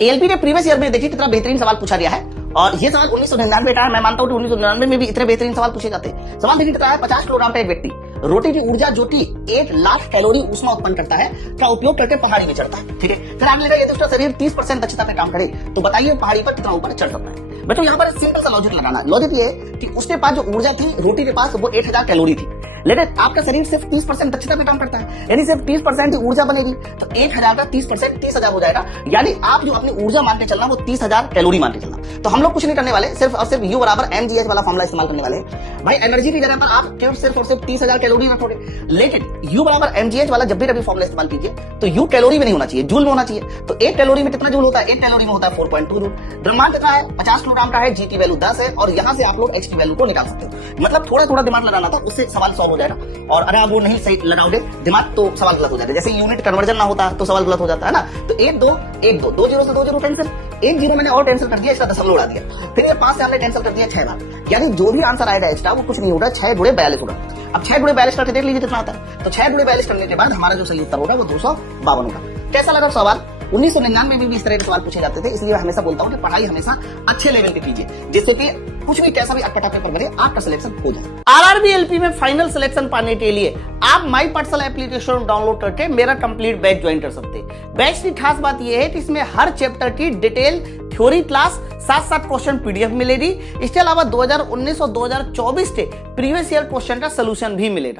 ALP के previous year में देखिए कितना बेहतरीन सवाल पूछा गया है। और ये सवाल 1999 का है। मैं मानता हूं कि 1999 में भी इतने बेहतरीन सवाल पूछे जाते। सवाल देखिए कितना है, 50 किलोग्राम का एक व्यक्ति रोटी की ऊर्जा जो कि 1 लाख कैलोरी ऊष्मा उत्पन्न करता है का उपयोग करके पहाड़ी में चढ़ता है। ठीक है, फिर आगे लेगा यदि उसका शरीर 30% दक्षता पे काम करे तो बताइए पहाड़ी पर कितना ऊपर चढ़ सकता है। बच्चों यहाँ पर सिंपल सा लॉजिक लगाना। लॉजिक ये कि उसके पास जो ऊर्जा थी रोटी के पास वो 1000 कैलोरी थी, लेकिन आपका शरीर सिर्फ 30% दक्षता पे काम करता है, यानी सिर्फ 30% ऊर्जा बनेगी तो 1000 का 30% 30,000 हो जाएगा। यानी आप जो अपनी ऊर्जा मान के चलना वो 30,000 कैलोरी मान के चलना। तो हम लोग कुछ नहीं करने वाले, सिर्फ और सिर्फ U बराबर mgh वाला फॉर्मूला इस्तेमाल करने वाले हैं। भाई एनर्जी की जगह पर आप सिर्फ और सिर्फ 30,000 कैलोरी रखोगे, लेकिन U बराबर mgh वाला जब भी कभी फॉर्मूला इस्तेमाल कीजिए तो U कैलोरी में नहीं होना चाहिए, जूल में होना चाहिए। तो 1 कैलोरी में कितना जूल होता है? 1 कैलोरी में होता है 4.2 जूल। द्रव्यमान कितना है? 50 किलोग्राम का है, G की वैल्यू 10 है और यहाँ से आप लोग H की वैल्यू को निकाल सकते हो। मतलब थोड़ा थोड़ा दिमाग लगाना था, उससे सवाल सॉल्व हो जाएगा। और अगर आप वो नहीं सही लगाओगे दिमाग तो सवाल गलत हो जाएगा। जैसे यूनिट कन्वर्जन ना होता तो सवाल गलत हो जाता है ना। तो 1 2 1 2 2 जीरो से 2 जीरो कैंसिल, 1 जीरो मैंने और कैंसिल कर दिया, इसका दशमलव उड़ा दिया। फिर ये 5 से हमने कैंसिल कर दिया 6 बार, यानी जो भी आंसर आएगा एक्स्ट्रा वो कुछ नहीं होगा, 6 गुणे 42 होगा। अब 6 गुणे 42 करके देख लीजिए कितना आता है। तो 6 गुणे 42 करने के बाद हमारा जो सही उत्तर होगा वो 252 होगा। कैसा लगा सवाल? 1999 में भी इस तरह के सवाल पूछे जाते थे, इसलिए मैं हमेशा बोलता हूँ कि पढ़ाई हमेशा अच्छे लेवल पे कीजिए, जिससे कि कुछ भी कैसा भी अटपटा पेपर बने आपका सिलेक्शन हो जाए। आरआरबी एलपी में फाइनल सिलेक्शन पाने के लिए आप माई पाठशाला एप्लीकेशन डाउनलोड करके मेरा कंप्लीट बैच ज्वाइन कर सकते हैं। बैच की खास बात यह है कि इसमें हर चैप्टर की डिटेल थ्योरी क्लास साथ साथ क्वेश्चन पीडीएफ मिलेगी। इसके अलावा 2019 और 2024 के प्रीवियस ईयर क्वेश्चन का सोल्यूशन भी मिलेगा।